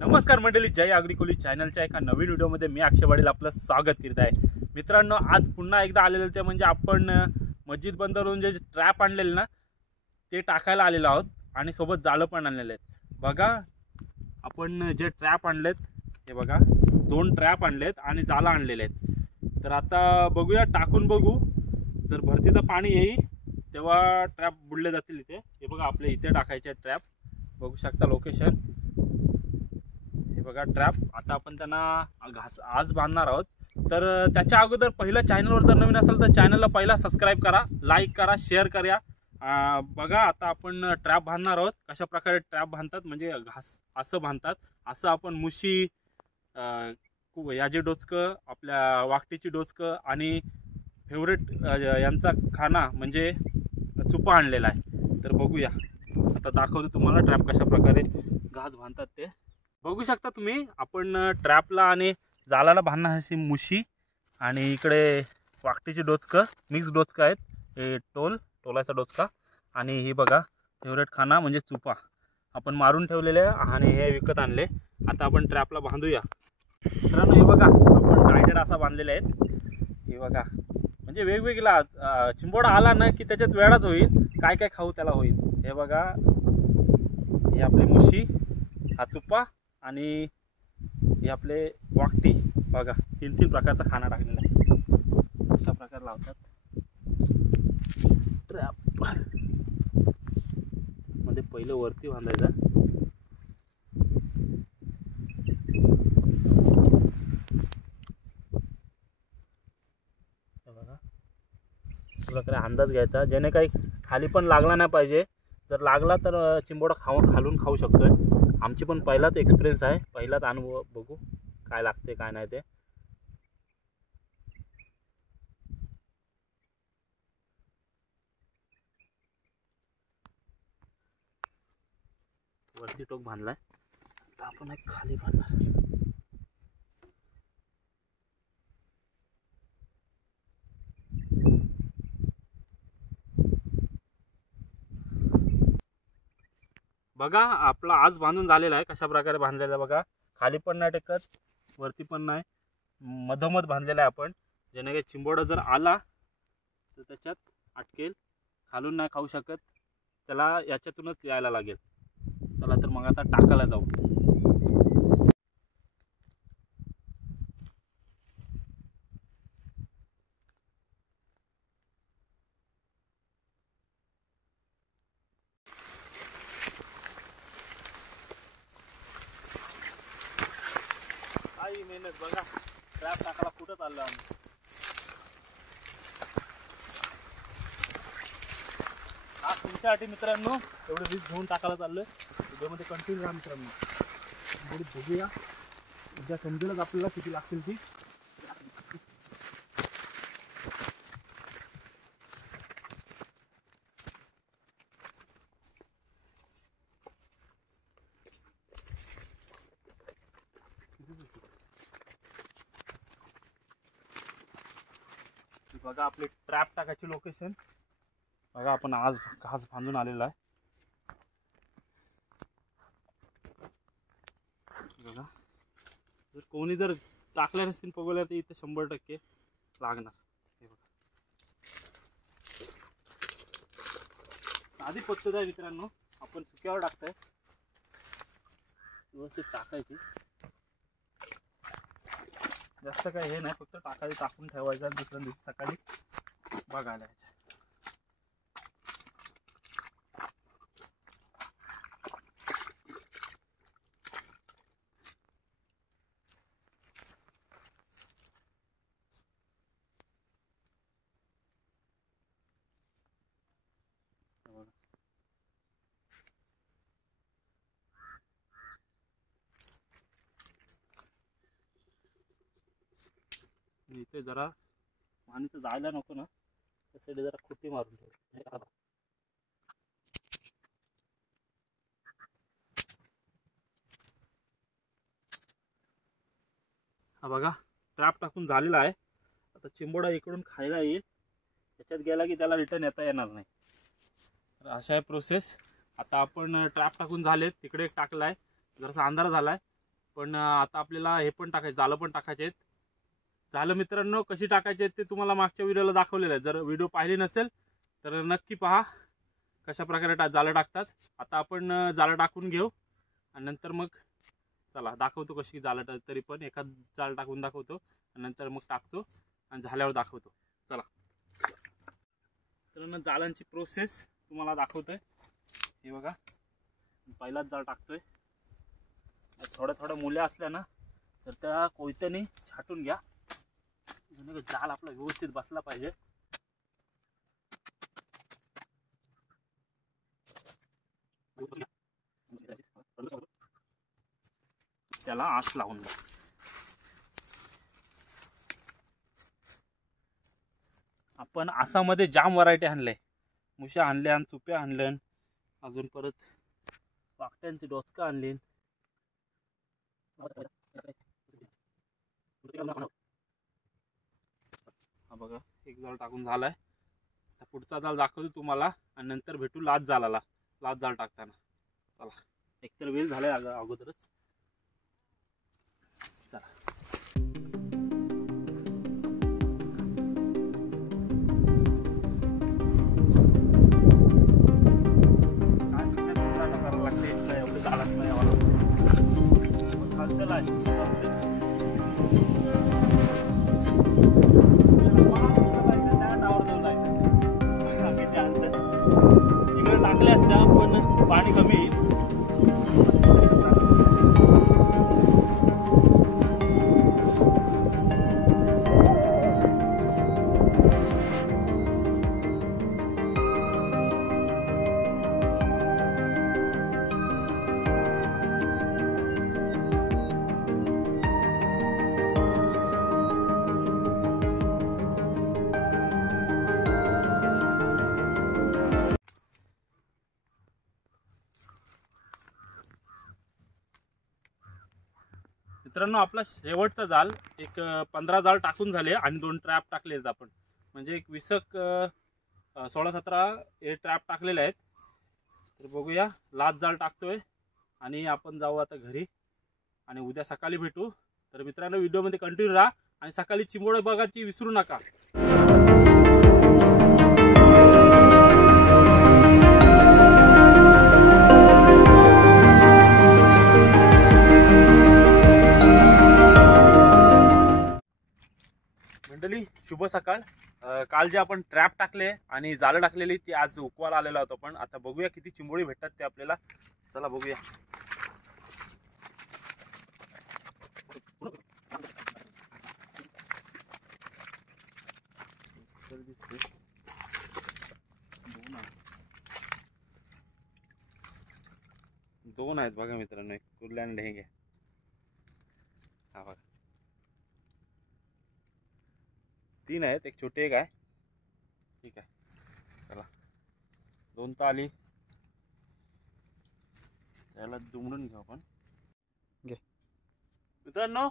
नमस्कार मंडळी, जय आगरी कोली चॅनलच्या एका नवीन व्हिडिओमध्ये मी अक्षय पाटील आपलं स्वागत करत आहे. मित्रांनो, आज पुन्हा एकदा आलेलो ते म्हणजे आपण मस्जिद बंदरवरून जे ट्रॅप आणलेले ना ते टाकायला आलेलो आहोत आणि सोबत जाळं पण आणलेले आहेत. बघा, आपण जे ट्रॅप आणलेत हे बघा, 2 ट्रॅप आणलेत आणि जाळं आणलेले आहेत. तर आता बघूया, टाकून बघू. जर भरतीचं पाणी येईल तेव्हा ट्रॅप बुडले जातील. इथे हे बघा, आपले इथे टाकायचे ट्रॅप. बघू शकता लोकेशन, हे बघा ट्रॅप. आता आपण त्यांना आज बांधणार आहोत. तर त्याच्या अगोदर पहिलं चॅनलवर जर नवीन असेल तर चॅनलला पहिला सबस्क्राईब करा, लाईक करा, शेअर करा. बघा, आता आपण ट्रॅप बांधणार आहोत. कशा प्रकारे ट्रॅप बांधतात म्हणजे असं बांधतात. असं आपण मुशी, याची डोचकं, आपल्या वाकटीची डोचकं आणि फेवरेट यांचा खाना म्हणजे चुपा आणलेला आहे. तर बघूया, आता दाखवतो तुम्हाला ट्रॅप कशा प्रकारे घास बांधतात ते. बघू शकता तुम्ही, आपण ट्रॅपला आणि जाळाला बांधणार अशी मुशी आणि इकडे वाकटीची डोचकं, मिक्स डोचकं आहेत. हे टोलाचा डोचका आणि ही बघा फेवरेट खाना म्हणजे चुपा आपण मारून ठेवलेले आणि हे विकत आणले. आता आपण ट्रॅपला बांधूया. मित्रांनो, हे बघा, आपण गायडेड असा बांधलेले आहेत. हे बघा, म्हणजे वेगवेगळा चिंबोडा आला ना की त्याच्यात वेळाच होईल, काय काय खाऊ त्याला होईल. हे बघा, हे आपली मुशी, हा चुपा आणि हे आपले वाकटी. बघा, 3 प्रकारचा खाना टाकलेला आहे. अशा प्रकारे लावतात ट्रॅप. म्हणजे पहिलं वरती बांधायचं. बघा, अशा प्रकारे अंदाज घ्यायचा, जेणे काही खाली पण लागला नाही पाहिजे. जर लागला तर चिंबोडा खालून खाऊ शकतोय. आमची पण पहिलाच एक्सपिरियन्स आहे, पहिलाच अनुभव. बघू काय लागते काय नाही ते. वरती टोक बांधलाय, आता आपण एक खाली बांधणार. बघा, आपला आज बांधून झालेला आहे. कशा प्रकारे बांधलेला आहे बघा. खाली पण नाही टेकत, वरती पण नाही, मधोमध बांधलेला आहे आपण. ज्याने काही चिंबोडा जर आला तर त्याच्यात अटकेल, खालून नाही खाऊ शकत, त्याला याच्यातूनच यायला लागेल. चला तर मग आता टाकायला जाऊ. मेहनत बघा, ट्रॅप टाकायला कुठं चाललो आम्ही. आज तुमच्यासाठी मित्रांनो एवढं रिस्क घेऊन टाकायला चाललोय. व्हिडिओमध्ये कंटिन्यू राहा मित्रांनो. बघूया, उद्या समजेलच आपल्याला किती लागतील ती. बघा, आपले ट्रॅप टाकायची लोकेशन बघा. आपण आज घास बांधून आलेला आहे. बघा, जर कोणी जर टाकल्या नसतील पगोल्या तर इथे 100% लागणार. हे बघा, आधी पद्धत आहे मित्रांनो. आपण सुक्यावर टाकतोय, व्यवस्थित टाकायची. जास्त काही हे नाही, फक्त टाकून ठेवायचं. दुसऱ्या दिवशी सकाळी बघायला यायचं. इथे जरा पाणीचं जायला नको ना, त्यासाठी जरा खुटी मारून ठेव. हा बघा, ट्रॅप टाकून झालेला आहे. आता चिंबोडा इकडून खायला येईल, त्याच्यात गेला की त्याला रिटर्न येता येणार नाही. तर अशा आहे प्रोसेस. आता आपण ट्रॅप टाकून झालेत, तिकडे एक टाकलाय, जरासा अंधार झालाय. पण आता आपल्याला हे पण टाकायचं, जाळं पण टाकायचे आहेत. जाळं मित्रांनो कशी टाकायची आहेत ते तुम्हाला मागच्या व्हिडिओला दाखवलेलं आहे. जर व्हिडिओ पाहिली नसेल तर नक्की पहा कशा प्रकारे जाळं टाकतात. आता आपण जाळं टाकून घेऊ आणि नंतर मग चला दाखवतो कशी जाळं. तरी पण एखाद जाळं टाकून दाखवतो आणि नंतर मग टाकतो आणि झाल्यावर दाखवतो. चला तर जाळांची प्रोसेस तुम्हाला दाखवतोय. हे बघा, पहिलाच जाळ टाकतोय. थोड्या मुल्या असल्या ना तर त्या कोयत्याने छाटून घ्या, जाळ आपला व्यवस्थित बसला पाहिजे. त्याला आस लावून घ्या. आपण आसामध्ये जाम व्हरायटी आणले, मुश्या आणल्या आणि चुप्या आणल्या, अजून परत वाकट्यांची डोचका आणली. हा बघा, एक जाळ टाकून झालाय. पुढचा जाळ दाखवतो तुम्हाला आणि नंतर भेटू लाच जाळाला, लाच जाळ टाकताना. चला, एकतर वेळ झालाय अगोदरच. चला करावं लागते, एवढं जाळत नाही तिकडे टाकले असत्या पण पाणी कमी येईल. मित्रांनो आपला शेवटचा जाळ एक 15 जाळ टाकून झाले आणि 2 ट्रॅप टाकले आहेत आपण, म्हणजे एक 16-17 हे ट्रॅप टाकलेले आहेत. तर बघूया, लाच जाळ टाकतोय आणि आपण जाऊ आता घरी आणि उद्या सकाळी भेटू. तर मित्रांनो व्हिडिओमध्ये कंटिन्यू राहा आणि सकाळी चिंबोडे बघायची विसरू नका. मंडळी शुभ सकाळ. काल जे आपण ट्रॅप टाकले आणि जाळं टाकलेली ती आज उकवायला आलेला होतो. पण आता बघूया किती चिंबोळी भेटतात ते आपल्याला. चला बघूया. दोन आहेत बघा मित्रांनो, एक कुर्ल्या आणि ढेंगे. हा बघा 3 आहेत, एक छोटे एक आहे. ठीक आहे, चला 2 तर आली, त्याला दुमडून घेऊ आपण. घे मित्रांनो,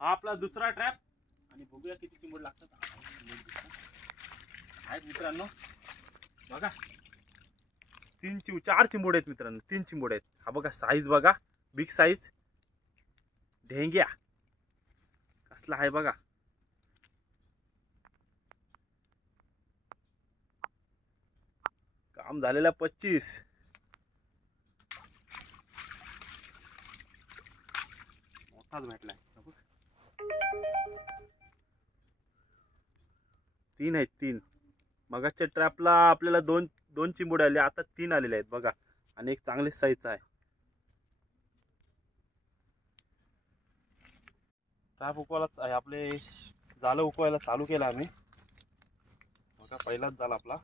हा आपला दुसरा ट्रॅप आणि बघूया किती चिंबोड लागतात. आहेत मित्रांनो बघा, 4 चिंबोड आहेत मित्रांनो, 3 चिंबोड आहेत. हा बघा साईज बघा, बिग साईज ढेंग्या कसला आहे बघा. काम झालेला 25. मोठाच भेटलाय. 3 आहेत 3. मगाच्या ट्रॅपला आपल्याला दोन चिंबोडे आले, आता 3 आलेले आहेत बघा. आणि एक चांगली साईजचा आहे. ट्रॅप उकवायलाच आहे आपले. जालं उकवायला चालू केलं आम्ही बघा. पहिलाच झाला आपला.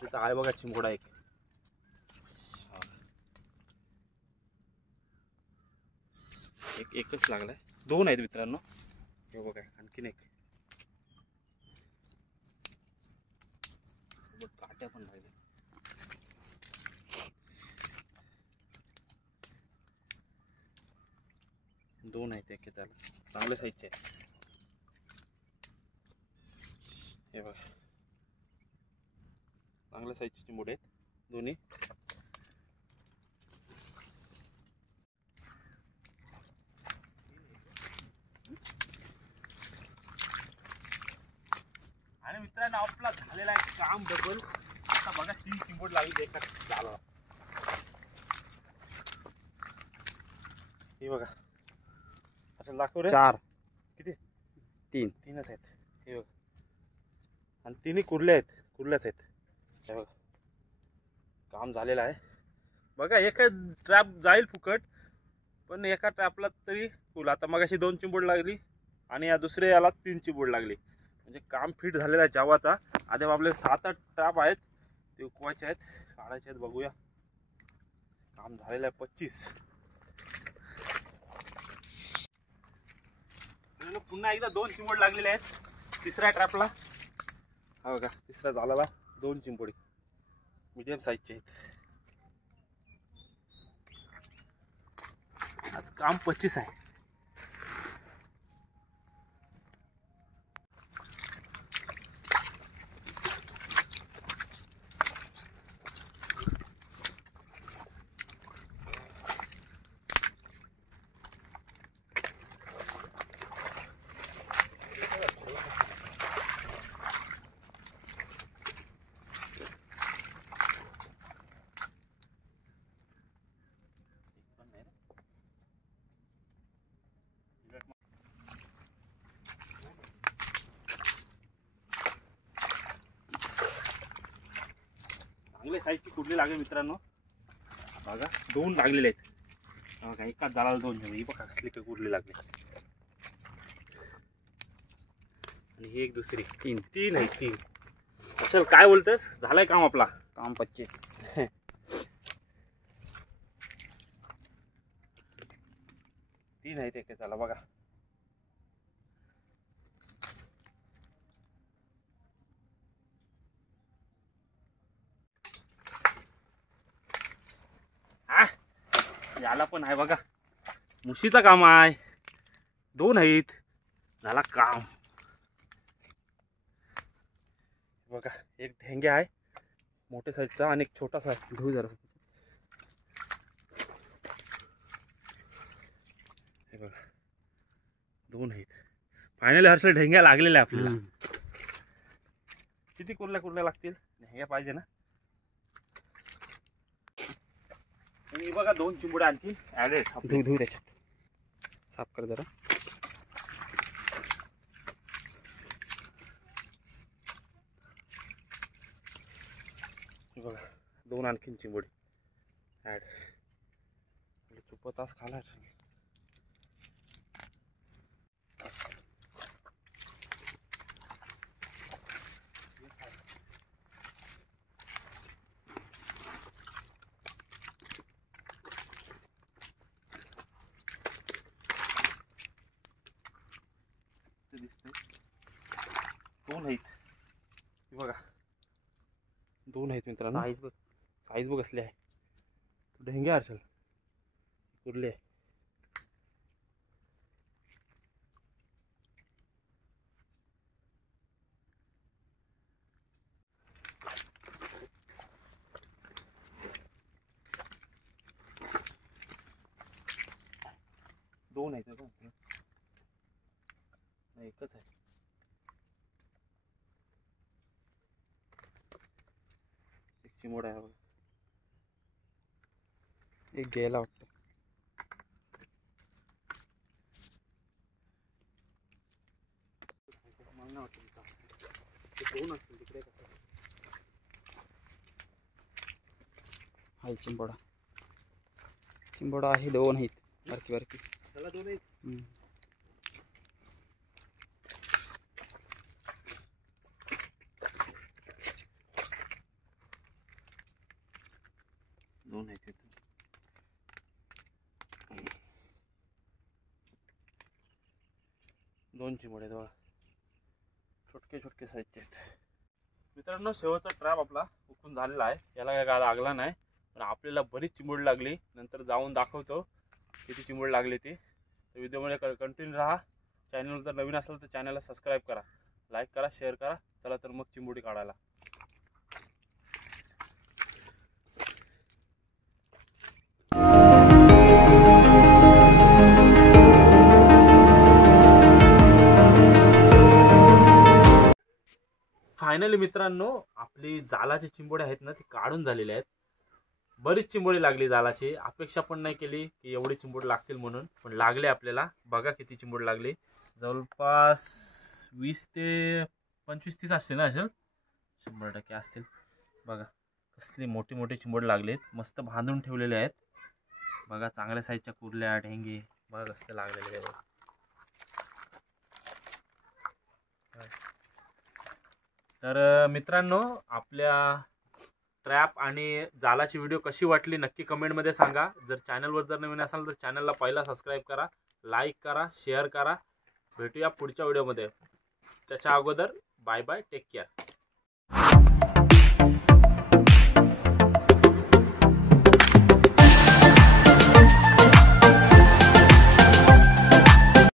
तिथं आहे बघा चिंबोडा एक. एकच लागलाय. 2 आहेत मित्रांनो. हे बघा आणखीन एक. काट्या पण लागले. 2 आहेत एक. त्याला चांगल्या साईजचे आहे. हे बघा चांगल्या साईजचे चिंबोडे आहेत दोन्ही. आणि मित्रांनो आपला झालेला आहे काम डबल. आता बघा 3 चिंबोड लागले एका झाला. हे बघा असं दाखव रे. 4 किती? 3च आहेत. हे बघा आणि 3ही कुर्ल्याच आहेत. हे बघा काम झालेलं आहे बघा. एका ट्रॅप जाईल फुकट, पण एका ट्रॅपला तरी फुल. आता मगाशी 2 चिंबोड लागली आणि या दुसऱ्या याला 3 चिंबोड लागली. म्हणजे काम फिट झालेला आहे जावाचा. आता आपले 7-8 ट्रॅप आहेत ते उकवायचे आहेत, काढायचे आहेत. बघूया. काम झालेलं आहे 25. पुन्हा एकदा 2 चिंबोड लागलेले आहेत तिसऱ्या ट्रॅपला. हा बघा तिसरा झालेला 2 चिंबोडी मीडियम साईजचे आहेत. आज काम 25 आहे. चांगले साईजची कुठली लागेल मित्रांनो. बघा 2 लागलेले आहेत बघा. एकाच झाडाला 2 झाले. ही बघा कसली कुठली लागली. आणि ही एक दुसरी. 3 आहे. 3 असेल. काय बोलतस? झालंय काम आपला. काम 25. 3 आहेत एक. चला बघा. याला पण आहे बघा. मुशीचं काम आहे. 2 आहेत. झाला काम बघा. एक ढेंगे आहे मोठ्या साईजचा आणि एक छोटासा आहे. धू जरा. हे बघा 2 आहेत. फायनली हर्षल ढेंग्या लागलेल्या आपल्याला. किती कुर्ल्या लागतील? ढेंग्या पाहिजे ना. आणि बघा 2 चिंबोड्या आणखी ॲडेड. धू त्याच्यात. साफ कर जरा. बघा 2 आणखीन चिंबोडी ॲड. चुप तास खाला. दिसतंय 2 आहेत. बघा 2 आहेत मित्रांनो. साईज बघ कसली आहे. ढेंगे हर्षल कुर्ले. दोन आहेत का? नाही एकच आहे. एक चिमोड आहे बघा. एक गेला वाटतं. हाय चिंबोडा. चिंबोडा आहे, 2 आहेत बारकी बारकी. त्याला 2 आहेत. दोन आहेत इथं. दोन चिंबोडे आहेत, छोटके छोटके साईजचे आहेत. मित्रांनो, शेवटचा ट्रॅप आपला उकून झालेला आहे. याला काय लागला नाही, पण आपल्याला बरीच चिंबोडी लागली. नंतर जाऊन दाखवतो किती चिंबोडी लागली ती. तर व्हिडिओमध्ये कंटिन्यू राहा. चॅनल जर नवीन असेल तर चॅनलला सबस्क्राईब करा, लाईक करा, शेअर करा. चला तर मग चिंबोडी काढायला. फायनली मित्रांनो, आपली जालाची चिंबोडी आहेत ना, ती काढून झालेली आहेत. बरीच चिंबोडी लागली जालाची. अपेक्षा पण नाही केली की एवढी चिंबोडी लागतील म्हणून, पण लागले आपल्याला. बघा किती चिंबोडी लागली. जवळपास 20 ते 25-30 असतील ना, असेल 100% असतील. बघा कसली मोठी मोठी चिंबोडी लागलीत. मस्त बांधून ठेवलेले आहेत. बघा चांगल्या साईजच्या कुर्ल्या, ढेंगे बघा कसले लागलेले आहेत. तर मित्रांनो, आपल्या ट्रॅप आणि जालाची व्हिडिओ कशी वाटली नक्की कमेंटमध्ये सांगा. जर चॅनलवर जर नवीन असाल तर चॅनलला पहिला सबस्क्राईब करा, लाईक करा, शेअर करा. भेटूया पुढच्या व्हिडिओमध्ये. त्याच्या अगोदर बाय बाय, टेक केअर.